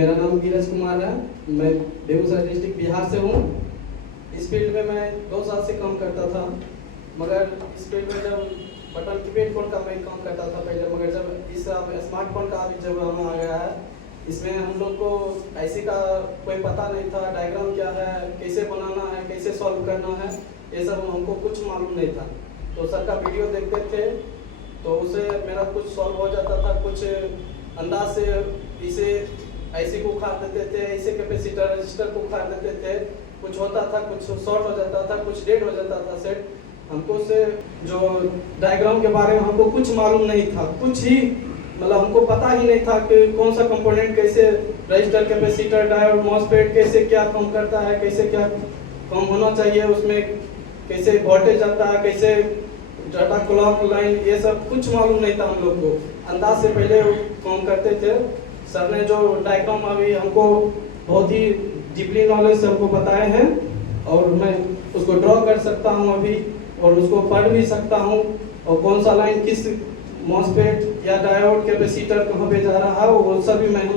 मेरा नाम धीरज कुमार है। मैं बेगूसराय डिस्ट्रिक्ट बिहार से हूँ। इस फील्ड में मैं 2 साल से काम करता था, मगर इस फील्ड में जब बटन कीपैड फ़ोन का मैं काम करता था पहले, मगर जब इस स्मार्टफोन का अभी जमाना आ गया है, इसमें हम लोग को ऐसी का कोई पता नहीं था। डायग्राम क्या है, कैसे बनाना है, कैसे सॉल्व करना है, ये सब हमको कुछ मालूम नहीं था। तो सर का वीडियो देखते थे तो उससे मेरा कुछ सॉल्व हो जाता था। कुछ अंदाज से इसे ऐसे को उखाड़ देते थे, ऐसे कैपेसिटर रजिस्टर को उखाड़ देते थे। कुछ होता था, कुछ शॉर्ट हो जाता था, कुछ डेड हो जाता था सेट। हमको से जो डायग्राम के बारे में हमको कुछ मालूम नहीं था, कुछ ही मतलब हमको पता ही नहीं था कि कौन सा कंपोनेंट कैसे रजिस्टर कैपेसिटर डायोड मॉसफेट कैसे क्या काम करता है, कैसे क्या काम होना चाहिए उसमें, कैसे वोल्टेज आता है, कैसे डाटा क्लॉक लाइन, ये सब कुछ मालूम नहीं था हम लोग को। अंदाज से पहले काम करते थे। सर ने जो डायग्राम अभी हमको बहुत ही डीपली नॉलेज से हमको बताए हैं और मैं उसको ड्रॉ कर सकता हूँ अभी, और उसको पढ़ भी सकता हूँ, और कौन सा लाइन किस मॉसफेट या डायोड कैपेसिटर कहाँ पे जा रहा है वो सब भी मैं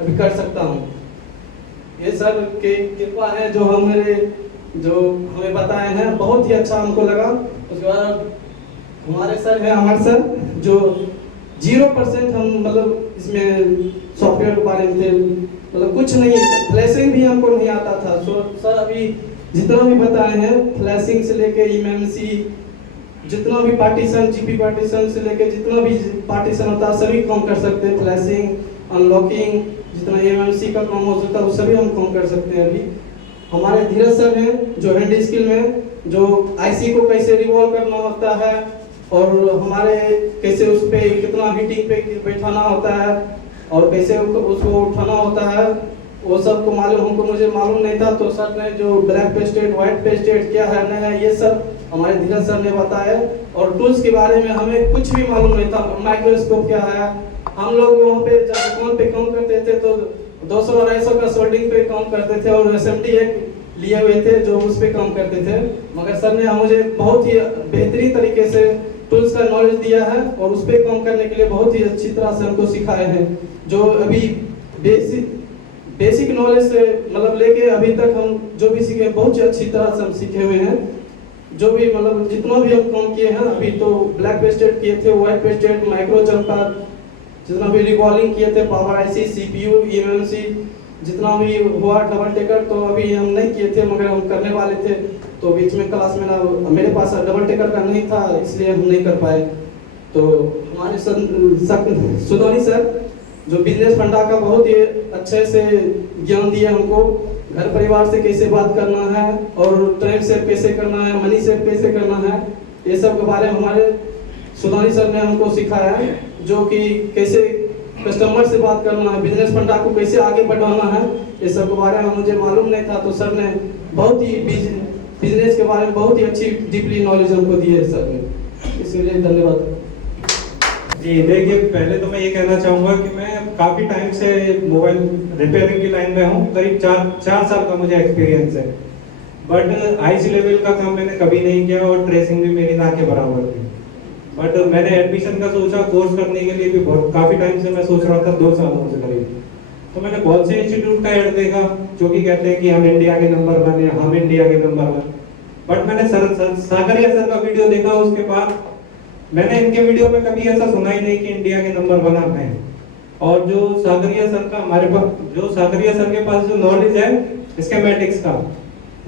अभी कर सकता हूँ। ये सर की कृपा है जो हमें बताए हैं, बहुत ही अच्छा हमको लगा। उसके बाद हमारे सर हैं अमर सर, जो 0% हम मतलब इसमें सॉफ्टवेयर के बारे में थे, मतलब कुछ नहीं, फ्लैशिंग भी हमको नहीं आता था। सो सर अभी जितना भी बताए हैं, फ्लैशिंग से लेके इमेमसी, जितना भी पार्टीशन, जीपी पार्टीशन से लेके जितना भी पार्टीशन होता है सभी काम कर सकते हैं। फ्लैशिंग, अनलॉकिंग, जितना एमएमसी का काम हो सकता है वो सभी हम काम कर सकते हैं। अभी हमारे धीरज सर हैं जो हैंड स्किल में, जो आईसी को कैसे रिवॉल्व करना होता है और हमारे कैसे उस पर कितना हीटिंग पे बैठाना होता है और कैसे उसको उठाना होता है, वो सब को मालूम, मुझे मालूम नहीं था। तो सर ने जो ब्लैक पेस्टेड, व्हाइट पेस्टेड क्या है नहीं है, ये सब हमारे धीरज सर ने बताया। और टूल्स के बारे में हमें कुछ भी मालूम नहीं था। माइक्रोस्कोप क्या है, हम लोग वहाँ पे जब दुकान पे काम करते थे तो 200-250 का सोल्डिंग पे काम करते थे और एसएमटी एक लिए हुए थे जो उस पे काम करते थे। मगर सर ने मुझे बहुत ही बेहतरीन तरीके से टूल्स का नॉलेज दिया है और उस पे काम करने के लिए बहुत ही अच्छी तरह से हमको सिखाए हैं। जो अभी बेसिक नॉलेज से मतलब लेके अभी तक हम जो भी सीखे बहुत ही अच्छी तरह से हम सीखे हुए हैं। जो भी मतलब जितना भी हम काम किए हैं अभी, तो ब्लैक पेस्टेड किए थे, व्हाइट पेस्टेड, माइक्रो जंपर, जितना भी रिकॉलिंग किए थे, पावर आईसी, सीपीयू, ईएमएमसी, जितना भी हुआ डबल टेकर तो अभी हम नहीं किए थे मगर हम करने वाले थे। तो बीच में क्लास में ना मेरे पास डबल टेकर का नहीं था, इसलिए हम नहीं कर पाए। तो हमारे सुधोनी सर जो बिजनेस फंडा का बहुत ही अच्छे से ज्ञान दिया हमको, घर परिवार से कैसे बात करना है और टाइम सेव कैसे करना है, मनी सेव कैसे करना है, ये सब के बारे में हमारे सुधानी सर ने हमको सिखाया है। जो कि कैसे कस्टमर से बात करना है, बिजनेस फंडा को कैसे आगे बढ़ाना है, ये सब के बारे में मुझे मालूम नहीं था। तो सर ने बहुत ही बिजनेस के बारे में बहुत ही अच्छी डीपली नॉलेज हमको दी है सर ने, इसलिए धन्यवाद। जी देखिए, पहले तो मैं ये कहना चाहूँगा कि मैं काफ़ी टाइम से मोबाइल रिपेयरिंग की लाइन में हूँ। करीब 4 साल का मुझे एक्सपीरियंस है, बट आईसी लेवल का काम मैंने कभी नहीं किया और ट्रेसिंग भी मेरी ना के बराबर थी। बट मैंने एडमिशन का सोचा, कोर्स करने के लिए भी बहुत काफ़ी टाइम से मैं सोच रहा था, 2 सालों से करीब। तो मैंने बहुत से इंस्टीट्यूट का ऐड देखा जो कि कहते हैं कि हम इंडिया के नंबर 1 या हम इंडिया के नंबर 1। बट मैंने सागरिया सर का वीडियो देखा, उसके बाद मैंने इनके वीडियो में कभी ऐसा सुना ही नहीं कि इंडिया के नंबर 1 आप हैं। और जो सागरिया सर का हमारे पास, जो सागरिया सर के पास जो नॉलेज है स्कीमेटिक्स का,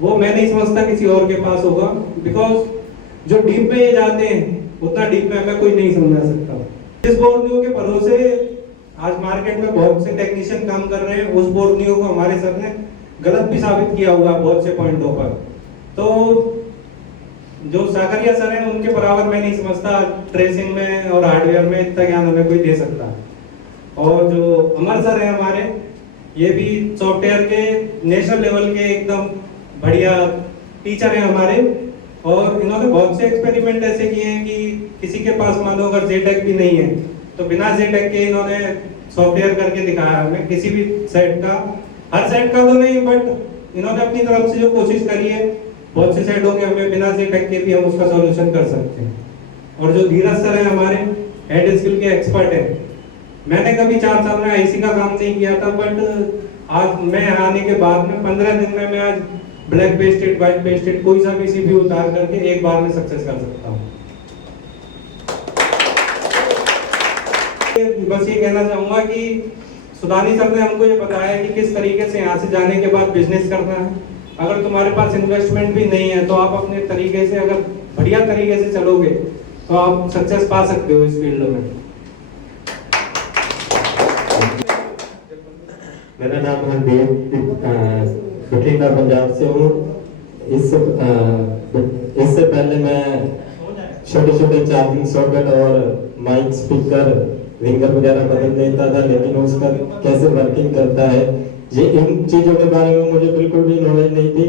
वो मैं नहीं समझता किसी और के पास होगा। बिकॉज जो डीप में ये जाते हैं उतना डीप में हमें कोई नहीं समझा सकता। इस बोर्डनियो के भरोसे आज मार्केट में बहुत से टेक्नीशियन काम कर रहे हैं। उस बोर्डनियो को हमारे सर ने गलत भी साबित किया हुआ बहुत से पॉइंटों पर। तो जो सागरिया सर हैं उनके बराबर मैं नहीं समझता ट्रेसिंग में और हार्डवेयर में इतना ज्ञान हमें कोई दे सकता। और जो अमर सर हैं हमारे, ये भी सॉफ्टवेयर के नेशनल लेवल के एकदम बढ़िया टीचर हैं हमारे। और इन्होंने बहुत से एक्सपेरिमेंट ऐसे किए हैं कि किसी के पास मानो अगर जेटेक भी नहीं है तो बिना जेटेक के इन्होंने सॉफ्टवेयर करके दिखाया हमें किसी भी सेट का। हर सेट का तो नहीं, बट इन्होंने अपनी तरफ से जो कोशिश करी है, बहुत से सेट होंगे हमें बिना जेटेक के भी हम उसका सॉल्यूशन कर सकते हैं। और जो धीरज सर हैं हमारे, हेड स्किल के एक्सपर्ट हैं, मैंने कभी 4 साल में आईसी का काम नहीं किया था, बट आज मैं आने के बाद में 15 दिन में मैं आज ब्लैक पेस्टेड, व्हाइट पेस्टेड कोई सा भी सीपीयू उतार करके एक बार में सक्सेस कर सकता हूँ। बस ये कहना चाहूंगा कि सुदानी सर ने हमको ये बताया कि किस तरीके से यहाँ से जाने के बाद बिजनेस करना है। अगर तुम्हारे पास इन्वेस्टमेंट भी नहीं है तो आप अपने तरीके से अगर बढ़िया तरीके से चलोगे तो आप सक्सेस पा सकते हो इस फील्ड में। मेरा नाम है देव, बठिंडा पंजाब से हूँ। इससे पहले मैं छोटे छोटे चार्जिंग सॉकेट और माइक, स्पीकर, रिंगर वगैरह बदल देता था, लेकिन उसका कैसे वर्किंग करता है ये इन चीज़ों के बारे में मुझे बिल्कुल भी नॉलेज नहीं थी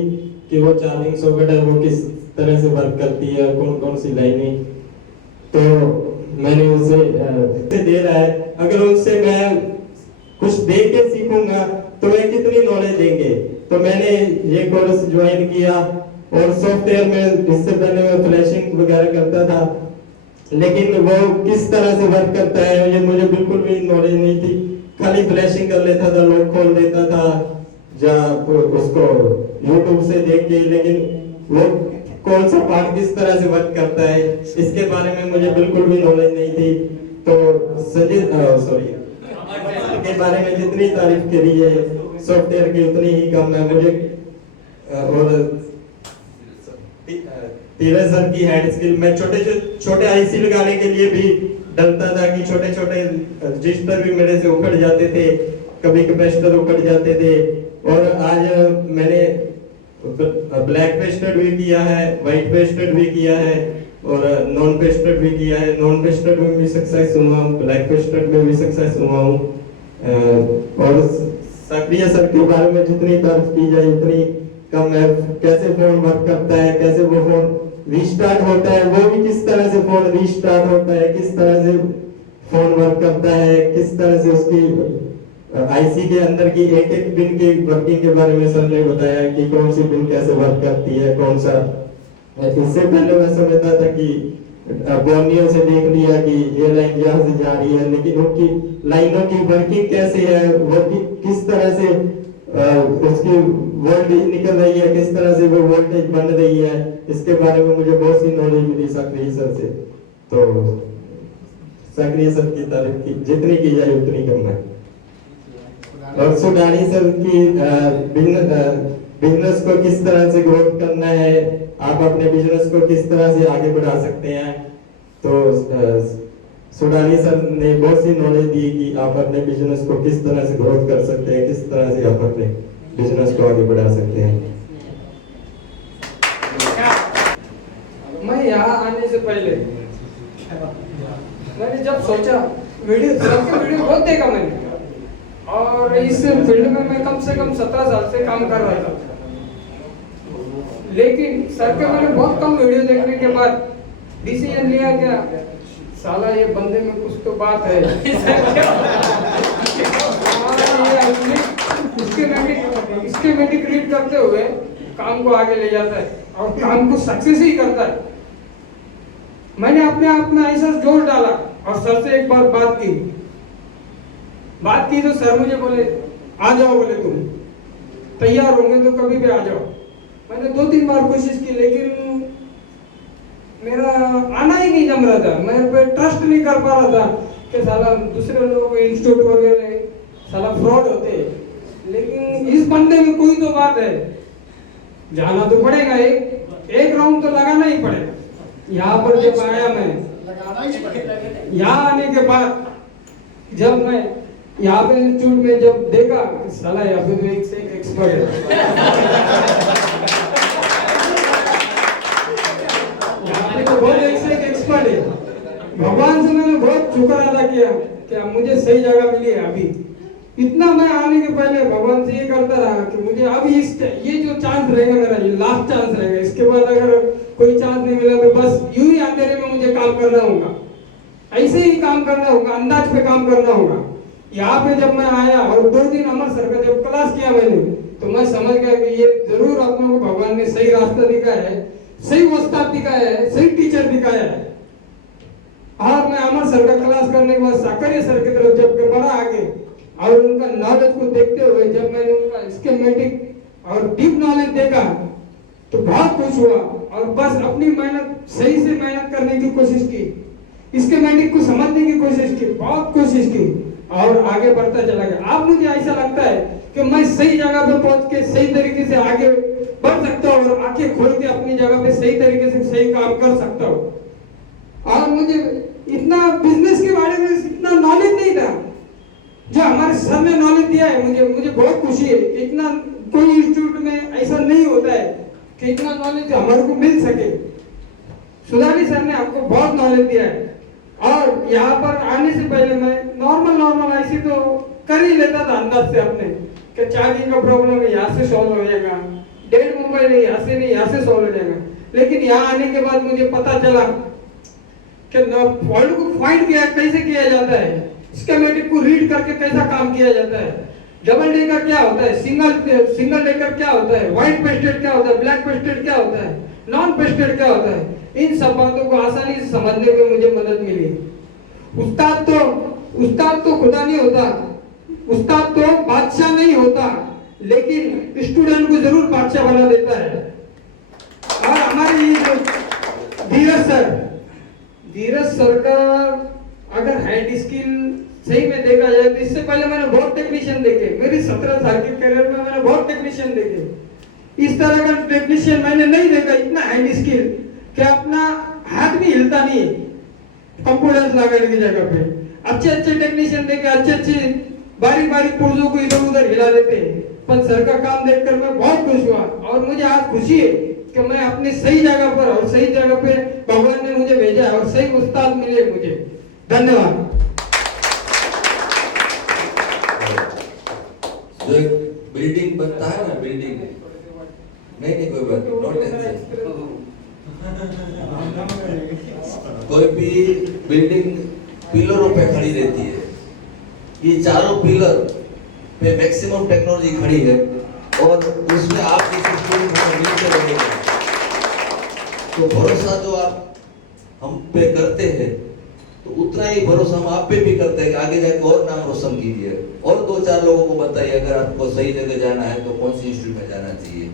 कि वो चार्जिंग सॉकेट है वो किस तरह से वर्क करती है, कौन कौन सी लाइनें। तो मैंने उसे दे रहा है, अगर उनसे मैं कुछ देख के सीखूंगा तो वे कितनी नॉलेज देंगे। तो मैंने ये कोर्स ज्वाइन किया और सॉफ्टवेयर में इससे पहले मैं फ्लैशिंग वगैरह करता था, लेकिन वो किस तरह से वर्क करता है ये मुझे बिल्कुल भी नॉलेज नहीं थी। खाली फ्लैशिंग कर लेता था, लॉक खोल देता था या उसको यूट्यूब से देख के, लेकिन वो कौन सा पार्ट किस तरह से वर्क करता है इसके बारे में मुझे बिल्कुल भी नॉलेज नहीं थी। तो सॉरी के बारे में जितनी तारीफ करी है सॉफ्टवेयर की उतनी ही कम है मुझे। और धीरज सर की हैंड स्किल, मैं छोटे आईसी लगाने के लिए भी डरता था कि छोटे छोटे रजिस्टर भी मेरे से उखड़ जाते थे, कभी कैपेसिटर उखड़ जाते थे। और आज मैंने ब्लैक पेस्टेड भी किया है, व्हाइट पेस्टेड भी किया है और नॉन पेस्टेड भी किया है। नॉन पेस्टेड में भी सक्सेस हुआ हूँ, ब्लैक पेस्टेड में भी सक्सेस हुआ हूँ। और सक्रिय सर के बारे में जितनी तारीफ की जाए उतनी कम है। कैसे फोन वर्क करता है, कैसे वो फोन रीस्टार्ट होता है, वो भी किस तरह से फोन रीस्टार्ट होता है, किस तरह से फोन वर्क करता है, किस तरह से उसकी आईसी के अंदर की एक एक पिन की वर्किंग के बारे में सर ने बताया कि कौन सी पिन कैसे वर्क करती है, कौन सा। इससे पहले मैं समझता था कि बोर्नियो से देख लिया कि ये लाइन यहाँ से जा रही है, लेकिन उनकी लाइनों की वर्किंग कैसे है, वो किस तरह से उसकी वोल्टेज निकल रही है, किस तरह से वो वोल्टेज बन रही है, इसके बारे में मुझे बहुत सी नॉलेज मिली सक्रिय सर से। तो सक्रिय सर की तारीफ की जितनी की जाए उतनी कम है। और सुडानी सर की बिजनेस को किस तरह से ग्रोथ करना है, आप अपने बिजनेस को किस तरह से आगे बढ़ा सकते हैं, तो सुडानी सर ने बहुत सी नॉलेज दी कि आप अपने बिजनेस को किस तरह से ग्रोथ कर सकते हैं, किस तरह से आप अपने बिजनेस को आगे बढ़ा सकते हैं। मैं यहाँ आने से पहले मैंने जब सोचा वीडियो बहुत देखा मैंने, और इस फील्ड में मैं कम से कम 17 साल से काम कर रहा था, लेकिन सर के मैंने बहुत कम वीडियो देखने के बाद डिसीजन लिया क्या साला ये बंदे में कुछ तो बात है। सिस्टमैटिक रीड करते हुए काम को आगे ले जाता है और काम को सक्सेस ही करता है। मैंने अपने आप में ऐसा जोर डाला और सर से एक बार बात की तो सर मुझे बोले आ जाओ, बोले तुम तैयार होंगे तो कभी भी आ जाओ। मैंने 2-3 बार कोशिश की, लेकिन मेरा आना ही नहीं जम रहा था, मैं पे ट्रस्ट नहीं कर पा रहा था कि साला दूसरे लोग इंस्टीट्यूट वगैरह साला फ्रॉड होते हैं, लेकिन इस बंदे में कोई तो बात है, जाना तो पड़ेगा, एक राउंड तो लगाना ही पड़ेगा। यहाँ पर जब आया मैं, यहाँ आने के बाद जब मैं यहाँ पे इंस्टीट्यूट में जब देखा साला यहाँ पे तो एक से एक एक्सपर्ट है, यहाँ पे तो बहुत एक से एक एक्सपर्ट है। भगवान से मैंने बहुत शुक्र अदा किया कि मुझे सही जगह मिली है। अभी इतना मैं आने के पहले भगवान से ये करता रहा कि मुझे अभी ये जो चांस रहेगा मेरा, ये लास्ट चांस रहेगा, इसके बाद अगर कोई चांस नहीं मिला तो बस यूं ही अंधेरे में मुझे काम करना होगा, ऐसे ही काम करना होगा, अंदाज पे काम करना होगा। यहाँ पे जब मैं आया और 2 दिन अमर सर का जब क्लास किया मैंने, तो मैं समझ गया कि ये जरूर अपने को भगवान ने सही रास्ता दिखाया है, सही उस्ताद दिखाया है, सही टीचर दिखाया है। और मैं अमर सर का क्लास करने के बाद साकरिया सर की तरफ जब के बढ़ा आगे और उनका नॉलेज को देखते हुए जब मैंने उनका स्कीमेटिक और डीप नॉलेज देखा तो बहुत खुश हुआ और बस अपनी मेहनत सही से मेहनत करने की कोशिश की, स्कीमेटिक को समझने की कोशिश की, बहुत कोशिश की और आगे बढ़ता चला गया। अब मुझे ऐसा लगता है कि मैं सही जगह पे पहुंच के सही तरीके से आगे बढ़ सकता हूँ और आंखें खोल के अपनी जगह पे सही तरीके से सही काम कर सकता हूँ। और मुझे इतना बिजनेस के बारे में इतना नॉलेज नहीं था जो हमारे सर ने नॉलेज दिया है। मुझे बहुत खुशी है। इतना कोई इंस्टीट्यूट में ऐसा नहीं होता है कि इतना नॉलेज हमारे को मिल सके। सुधानी सर ने आपको बहुत नॉलेज दिया है और यहाँ पर आने से पहले मैं नॉर्मल ऐसे तो कर ही लेता था अंदाज से अपने कि चार्जिंग का प्रॉब्लम है यहाँ से सॉल्व हो जाएगा, डेढ़ मोबाइल है यहाँ से नहीं यहाँ से सॉल्व हो जाएगा। लेकिन यहाँ आने के बाद मुझे पता चला कि फॉल्ट को फाइंड किया कैसे किया जाता है, स्कीमेटिक को रीड करके कैसा काम किया जाता है, डबल डेकर क्या होता है, सिंगल डेकर क्या होता है, व्हाइट पेस्टेड क्या होता है, ब्लैक पेस्टेड क्या होता है, नॉन पेस्टेड क्या होता है। इन सब बातों को आसानी से समझने में मुझे मदद मिली। उस्ताद तो खुदा नहीं होता, उस्ताद तो बादशाह नहीं होता, लेकिन स्टूडेंट को जरूर बादशाह बना देता है। और हमारे ये धीरज सर का अगर हैंड स्किल सही में देखा जाए तो इससे पहले मैंने बहुत टेक्नीशियन देखे। मेरी 17 साल के करियर में मैंने बहुत टेक्नीशियन देखे। इस तरह का टेक्नीशियन मैंने नहीं देखा, इतना हैंड स्किल कि अपना हाथ भी हिलता नहीं है कंप्यूटर लगाने की जगह पे। अच्छे टेक्नीशियन देखे, अच्छे बारी पुर्जों को इधर उधर हिला देते हैं। पर सर का काम देखकर मैं बहुत खुश हुआ और मुझे आज खुशी है कि मैं अपनी सही जगह पर और सही जगह पे भगवान ने मुझे भेजा और सही उस्ताद मिले मुझे। धन्यवाद। जो एक बिल्डिंग बनता है ना, बिल्डिंग नहीं कोई बात नहीं, नॉट टेंशन। कोई भी बिल्डिंग पिलरों पे खड़ी रहती है, ये चारों पिलर पे मैक्सिमम टेक्नोलॉजी खड़ी है और उसमें आप किसी स्टूडेंट को मिलते रहेंगे तो भरोसा जो आप हम पे करते हैं तो उतना ही भरोसा हम आप पे भी करते हैं कि आगे जाके और नाम रोशन कीजिए और 2-4 लोगों को बताइए अगर आपको सही जगह जाना है तो कौन सी इंस्टीट्यूट में जाना चाहिए।